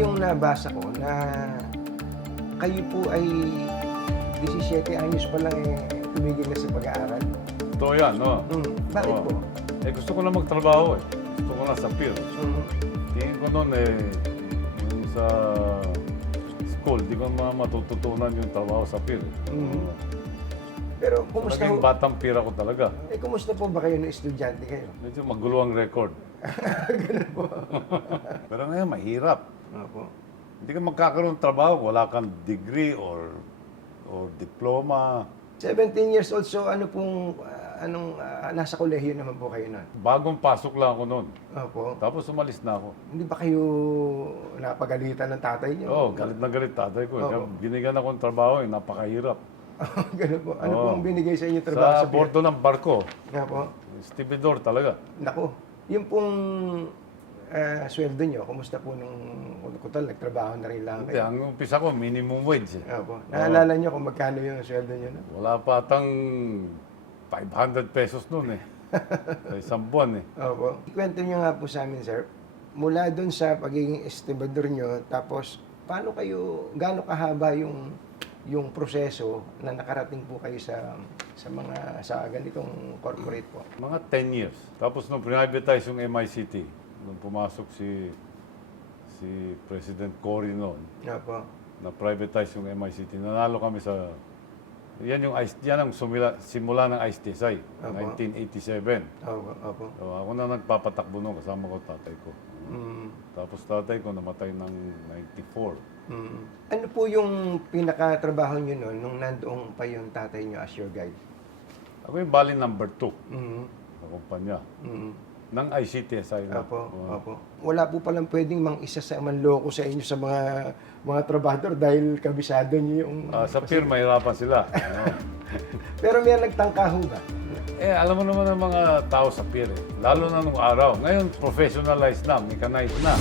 nabasa ko na kayo po ay 17 anyos pa lang eh, tumigil na sa pag-aaral. Totoo yan, no? Hmm. Bakit Oo. po? Eh, gusto ko na magtrabaho eh. Gusto ko na sa pier. Hmm. Tingin ko noon eh, yung sa school, di ko ma matututunan yung trabaho sa pier. eh. Mhm. Pero kumusta Naging ho? batang pier ako talaga. Eh, kumusta po ba kayo ng estudyante kayo? Medyo magulo ang record. Pero ngayon, mahirap. Opo. Hindi ka magkakaroon ng trabaho, wala kang degree or or diploma. 17 years old, so ano pong, ah, anong, ah, nasa kolehiyo naman po kayo na? Bagong pasok lang ako noon. Opo. Tapos umalis na ako. Hindi ba kayo napagalitan ng tatay niyo? Oo, oh, galit na galit tatay ko. eh. Oo. Binigyan ako ng trabaho, eh, napakahirap. Ganun po. Ano Oo. po ang binigay sa inyo trabaho Sa sa, bordo ng barko, Nga po. stibidor talaga. Nako, yung pong ah, sweldo nyo, kumusta po nung kutal, nagtrabaho na rin lang Hindi, kayo? ang umpisa ko, minimum wage. eh. Opo. Naalala nyo kung magkano yung sweldo nyo? No? Wala pa atang 500 pesos noon eh. sa isang buwan eh. Opo. Kwento nyo nga po sa amin, sir. Mula doon sa pagiging estibador nyo, tapos paano kayo, gaano kahaba yung yung proseso na nakarating po kayo sa sa mga sa ganitong corporate po. Mga 10 years. Tapos nung privatize yung MICT, nung pumasok si si President Cory noon, Opo. na privatize yung MICT, nanalo kami sa yan yung ICE, yan ang sumila, simula ng ICE Opo. 1987. Opo. Opo. So, ako na nagpapatakbo noon kasama ko tatay ko. Mm. Tapos tatay ko namatay ng 94. Mm. Ano po yung pinakatrabaho nyo noon nung nandoon pa yung tatay nyo as your guide? Ako yung bali number 2 Mm. sa kumpanya Mm. Ng ICTSI na. Opo, Oo. opo. Wala po palang pwedeng mang isa sa manloko sa inyo sa mga mga trabador dahil kabisado niyo yung... Ah, sa pier, mahirapan sila. Pero may nagtangka ho ba? eh, alam mo naman ang mga tao sa pier eh. Lalo na nung araw. Ngayon, professionalized na, mechanized na.